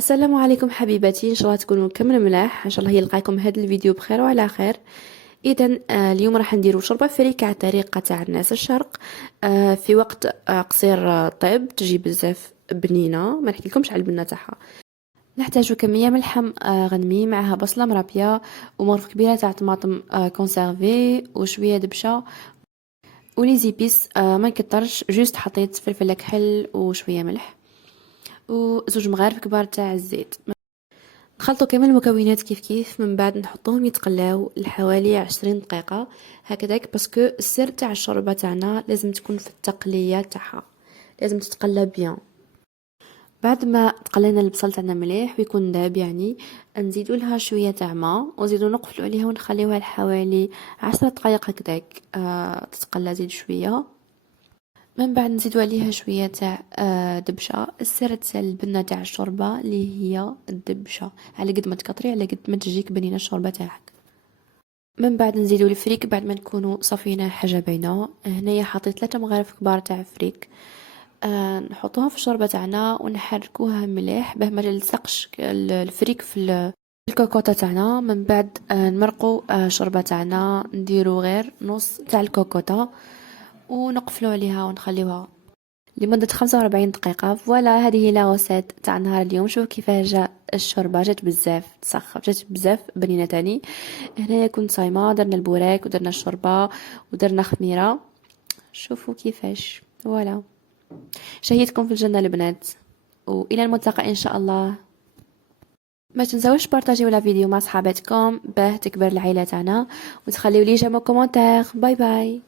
السلام عليكم حبيباتي، ان شاء الله تكونوا كامل ملاح. ان شاء الله يلقاكم هذا الفيديو بخير وعلى خير. اذا اليوم راح نديرو شوربه فريكه على الطريقه تاع الناس الشرق. في وقت قصير. طيب تجي بزاف بنينه، ما نحكي لكمش على البنه تاعها. نحتاج كميه من اللحم غنمي، معها بصله مربيه ومرف كبيره تاع طماطم كونسيرفي وشويه دبشه ولي زيبيس. ما نكترش، جوست حطيت فلفل كحل وشويه ملح وزوج مغارف كبار تاع الزيت. نخلطوا كامل المكونات كيف كيف، من بعد نحطوهم يتقلاو لحوالي 20 دقيقة هكذاك، باسكو السر تاع الشوربة تاعنا لازم تكون في التقلية تاعها، لازم تتقلى بيان. بعد ما تقلينا البصل تاعنا مليح ويكون داب يعني، نزيدوا لها شويه تاع ماء ونزيدوا نقفلوا عليها ونخليوها لحوالي 10 دقائق هكذاك تتقلى. زيد شويه، من بعد نزيدو عليها شويه تاع دبشه. السر تاع البنه تاع الشوربه اللي هي الدبشه، على قد ما تكتري على قد ما تجيك بنينه الشوربه تاعك. من بعد نزيدو الفريك بعد ما نكونوا صفينا حاجه بينه. هنايا حطيت 3 مغارف كبار تاع فريك. نحطوها في الشوربه تاعنا ونحركوها مليح باه ما يلصقش الفريك في الكوكوطه تاعنا. من بعد نمرقوا الشوربه تاعنا، نديرو غير نص تاع الكوكوطه ونقفلوا عليها ونخليوها لمدة 45 دقيقة. فوالا، هذه هي لا غوسيت تاع نهار اليوم. شوفوا كيفاه جاء الشوربة، جات بزاف تسخف، جات بزاف بنينة تاني. هنايا كنت صايمة، درنا البوراك ودرنا الشوربة ودرنا خميرة. شوفوا كيفاش. فوالا، شهيتكم في الجنة البنات، والى الملتقى ان شاء الله. ما تنساوش بارطاجيو لا فيديو مع صحاباتكم باه تكبر العائلة تاعنا، وتخليو لي جيم كومونتير. باي باي.